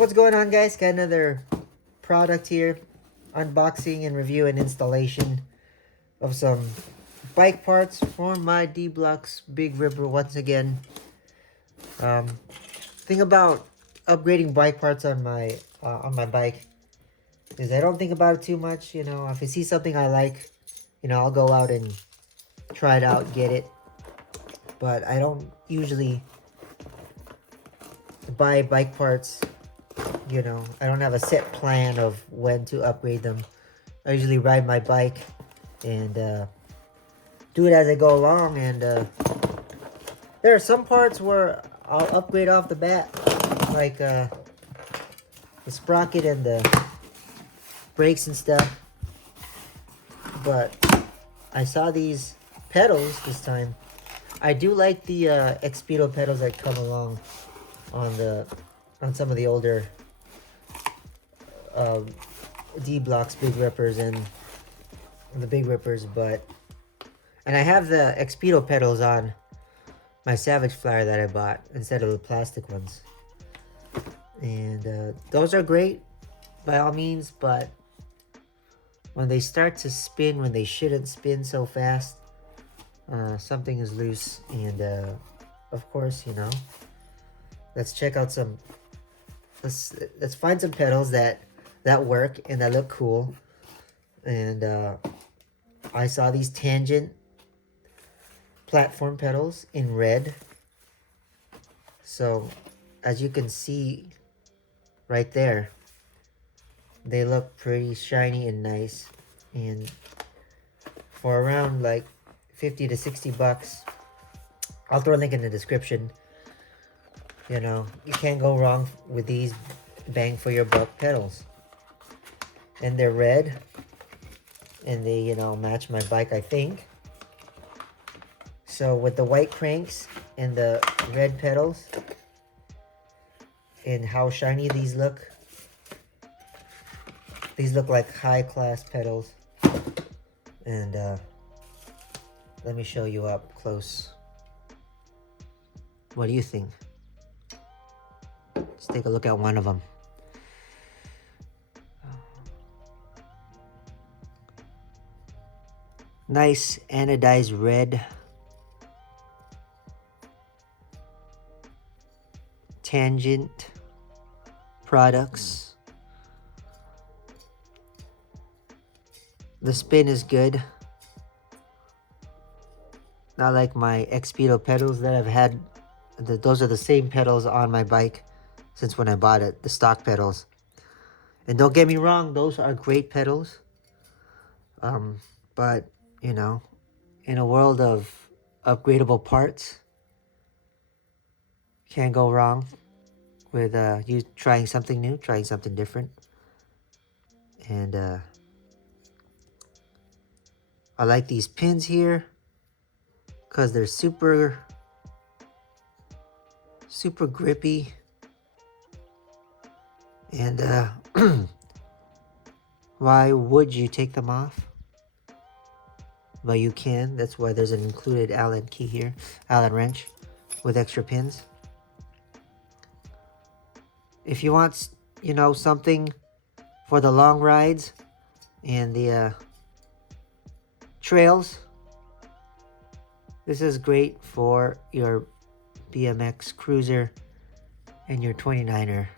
What's going on, guys? Got another product here. Unboxing and review and installation of some bike parts for my D-Blox Big Ripper once again. Thing about upgrading bike parts on my bike is I don't think about it too much. You know, if I see something I like, I'll go out and try it out, get it. But I don't usually buy bike parts. I don't have a set plan of when to upgrade them. I usually ride my bike and do it as I go along. And there are some parts where I'll upgrade off the bat, like the sprocket and the brakes and stuff. But I saw these pedals this time. I do like the Expedo pedals that come along on some of the older D-Blox Big Rippers and the Big Rippers, and I have the Expedo pedals on my Savage Flyer that I bought instead of the plastic ones, and those are great by all means, but when they start to spin when they shouldn't spin so fast, something is loose. And of course, let's check out some, let's find some pedals that work and that look cool. And I saw these Tangent platform pedals in red. So as you can see right there, they look pretty shiny and nice. And for around like 50 to 60 bucks, I'll throw a link in the description. You can't go wrong with these bang for your buck pedals. And they're red, and they match my bike, I think. So with the white cranks and the red pedals and how shiny these look like high class pedals. And let me show you up close. What do you think? Let's take a look at one of them. Nice anodized red Tangent products. The spin is good. Not like my Expedo pedals that I've had. Those are the same pedals on my bike since when I bought it, the stock pedals. And don't get me wrong, those are great pedals. But in a world of upgradable parts, can't go wrong with you trying something new, trying something different. And I like these pins here because they're super grippy. And why would you take them off? Well, you can. That's why there's an included Allen key here, Allen wrench with extra pins. If you want, something for the long rides and the trails, this is great for your BMX cruiser and your 29er.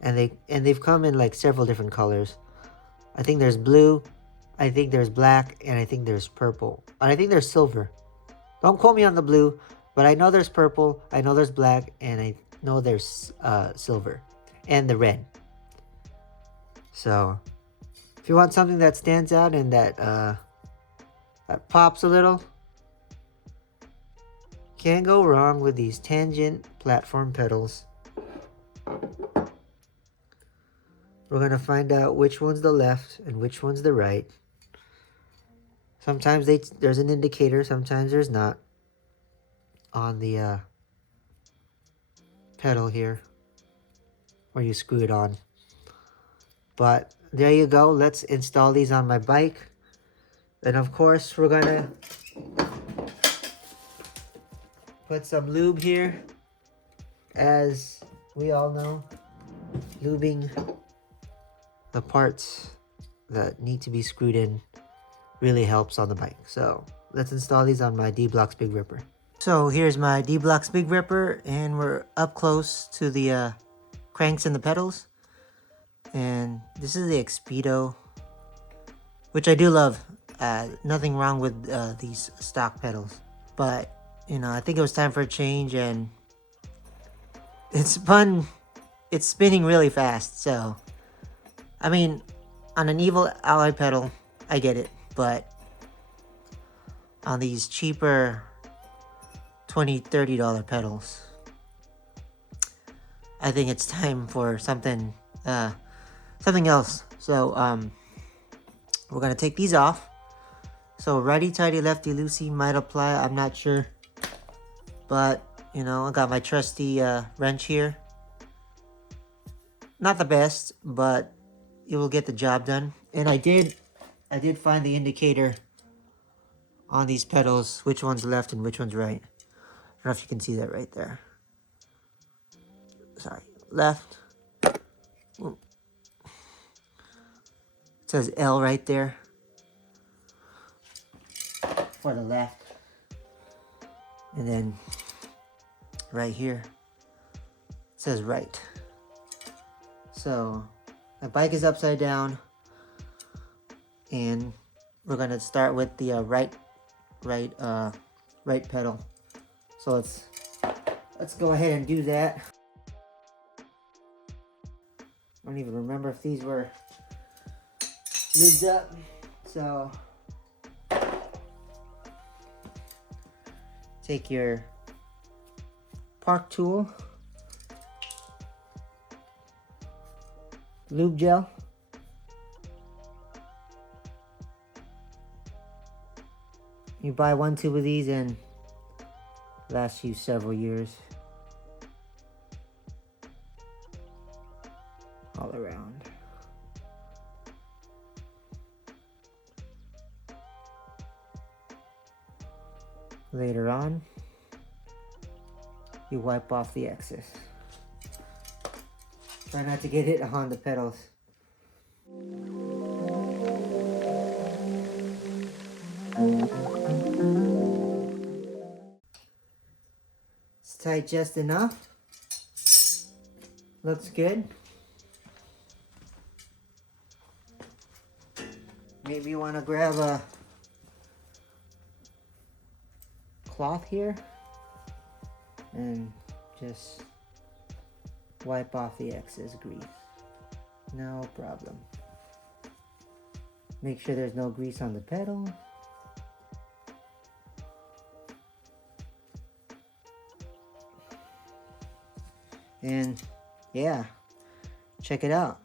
And they've come in like several different colors. I think there's blue, I think there's black, and I think there's purple. And I think there's silver. Don't quote me on the blue, but I know there's purple, I know there's black, and I know there's silver. And the red. So, if you want something that stands out and that pops a little, can't go wrong with these Tangent platform pedals. We're going to find out which one's the left and which one's the right. Sometimes there's an indicator, sometimes there's not on the pedal here where you screw it on. But there you go. Let's install these on my bike. And of course, we're going to put some lube here as we all know lubing the parts that need to be screwed in really helps on the bike. So let's install these on my D-Blox Big Ripper. So here's my D-Blox Big Ripper, and we're up close to the cranks and the pedals. And this is the Expedo, which I do love. Nothing wrong with these stock pedals, but you know, I think it was time for a change, and it's fun. It's spinning really fast. So I mean, on an Evil Alloy pedal, I get it, but on these cheaper $20-$30 pedals, I think it's time for something else. So we're gonna take these off. So righty-tighty, lefty-loosey might apply, I'm not sure, but you know, I got my trusty wrench here. Not the best, but it will get the job done. And I did find the indicator on these pedals, which one's left and which one's right. I don't know if you can see that right there. Sorry, left. It says L right there for the left. And then right here, it says right. So my bike is upside down, and we're gonna start with the right pedal. So let's go ahead and do that. I don't even remember if these were lubed up. So take your park tool, lube gel, you buy 1 tube of these and lasts you several years. All around. Later on, you wipe off the excess. Try not to get it on the pedals. It's tight just enough. Looks good. Maybe you want to grab a cloth here and just wipe off the excess grease. No problem. Make sure there's no grease on the pedal. And yeah, check it out.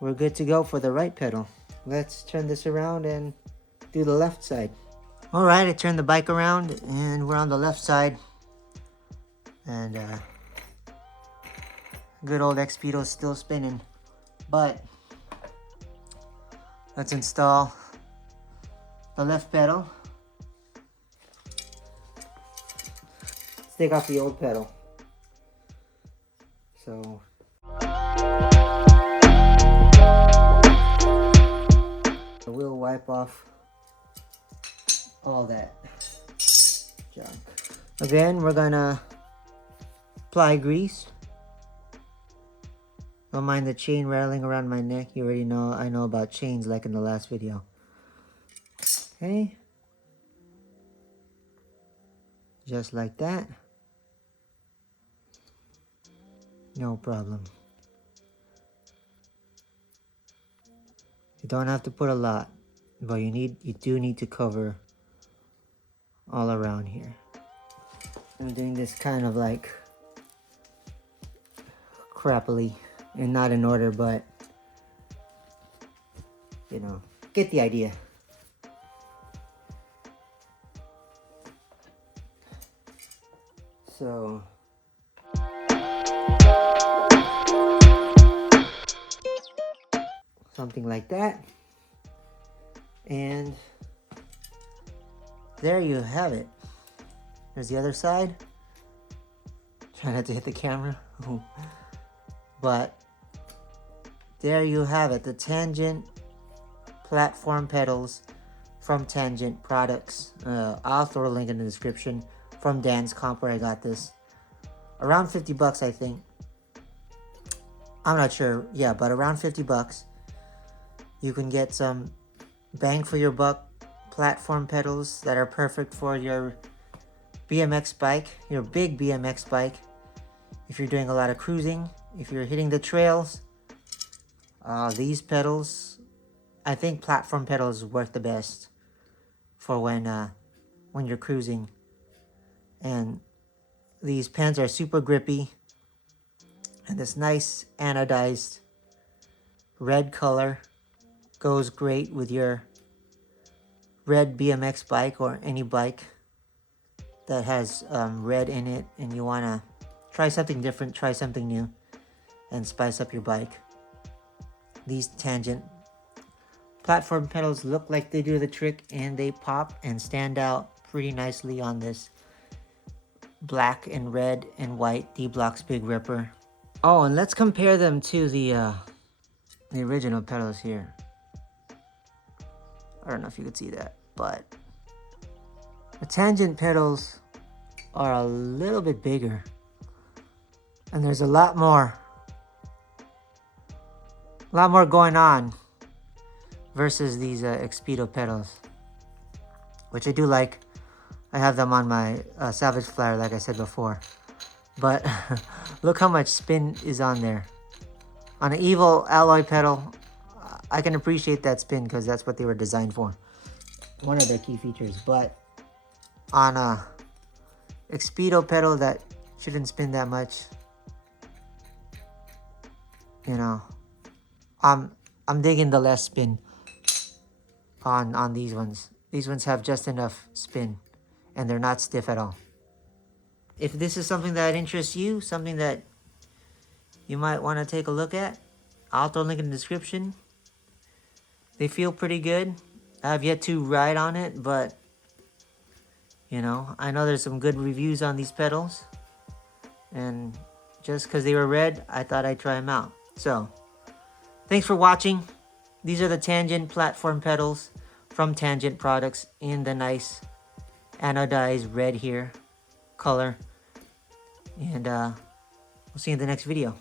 We're good to go for the right pedal. Let's turn this around and do the left side. All right, I turned the bike around and we're on the left side. And good old Expedo is still spinning. But let's install the left pedal. Let's take off the old pedal. So we'll wipe off all that junk. Again, we're gonna apply grease. Don't mind the chain rattling around my neck. You already know I know about chains, like in the last video. Okay. Just like that. No problem. You don't have to put a lot, but you do need to cover all around here. I'm doing this kind of like crappily and not in order, but you know, get the idea. So something like that. And there you have it. There's the other side. Try not to hit the camera. But there you have it, the Tangent platform pedals from Tangent Products. I'll throw a link in the description from Dan's Comp where I got this. Around 50 bucks, I think. I'm not sure, yeah, but around 50 bucks. You can get some bang for your buck platform pedals that are perfect for your BMX bike, your big BMX bike. If you're doing a lot of cruising, if you're hitting the trails, these pedals, I think platform pedals work the best for when you're cruising. And these pens are super grippy, and this nice anodized red color goes great with your red BMX bike or any bike that has red in it, and you want to try something different, try something new, and spice up your bike. These Tangent platform pedals look like they do the trick, and they pop and stand out pretty nicely on this black and red and white D-Block's Big Ripper. Oh, and let's compare them to the original pedals here. I don't know if you could see that, but the Tangent pedals are a little bit bigger, and there's a lot more going on versus these Expedo pedals, which I do like. I have them on my Savage Flyer, like I said before, but look how much spin is on there. On an Evil alloy pedal, I can appreciate that spin because that's what they were designed for, one of their key features. But on a Expedo pedal that shouldn't spin that much, you know, I'm digging the less spin on these ones. These ones have just enough spin, and they're not stiff at all. If this is something that interests you, something that you might want to take a look at, I'll throw a link in the description. They feel pretty good. I have yet to ride on it, but you know, I know there's some good reviews on these pedals, and just because they were red, I thought I'd try them out. So thanks for watching. These are the Tangent platform pedals from Tangent Products in the nice anodized red here color, and we'll see you in the next video.